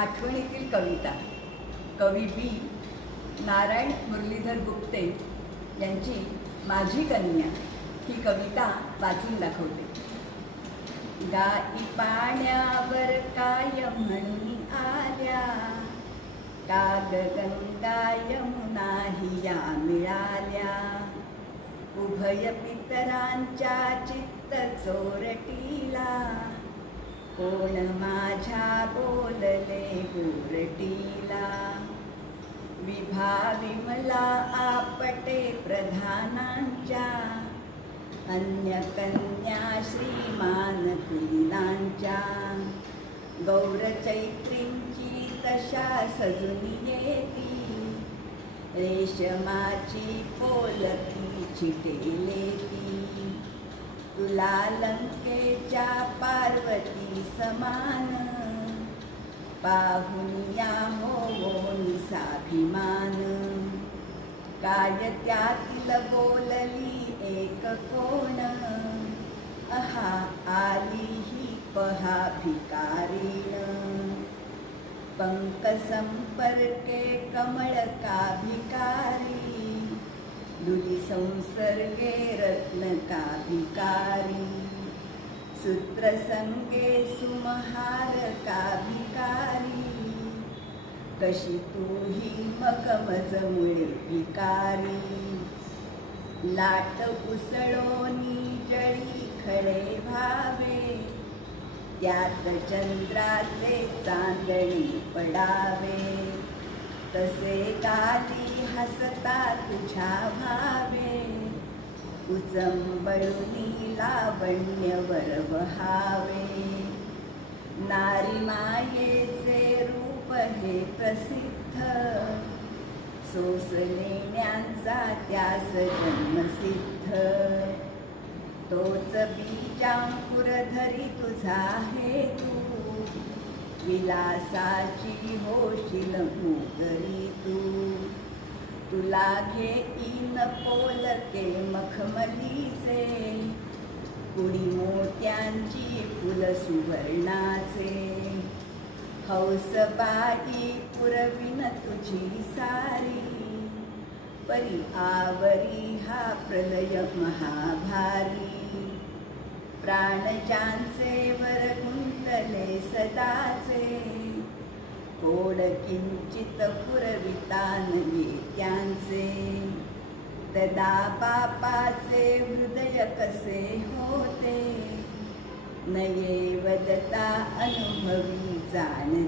आठवणीतील कविता. कवी बी. नारायण मुरलीधर गुप्ते यांची माझी कन्या. ही कविता वाचून दाखवते. गाई पाण्यावर काय म्हणी आल्या. काग गंगा यमुनाही या मिळाल्या. उभय पितरांच्या चित्त चोरटीला. कोण माझ्या बोलले गोरटीला. विभा विमला आपटे प्रधानांच्या अन्य कन्या श्रीमान कुलिनांच्या गौरचैत्रींची तशा सजुनी येती रेशमाची पोलती चिटेलेती तुला लंकेच्या पार्वती समान पाहुनिया या हो निसाभिमान काय त्यातील बोलली एक कोण अहा आली ही पहा भिकारीण पंक संपर्के कमळ का भिकारी दुली संसर्गे रत्न का भिकारी सूत्रसंगे सुमहार कशी तू ही मकमज मुळे भिकारी। लाट उसळोनी जळी खडे भावे। त्यात चंद्राचे चांदणी पडावे। तसे काली हसता तुझ्या भावे। उचंबळुनी लावण्यवर वहावे. नारी मायेचे रूप हे प्रसिद्ध. सोसलेण्यांचा त्यास जन्मसिद्ध तोच बीजांकुर धरी तुझा हेतू. विलासाची होशील मोगरी तू. तुला घेईन पोलके मखमलीचे. कुडी मोत्यांची फुल सुवर्णाचे. हौसबाई पुरविन तुझी सारी. परी आवरी हा प्रलय महाभारी. प्राणजांचे वर गुंतले सदाचे. कोड किंचित पुरवितान तदा बापाचे हृदय कसे होते? नये वदता अनुभवी जाण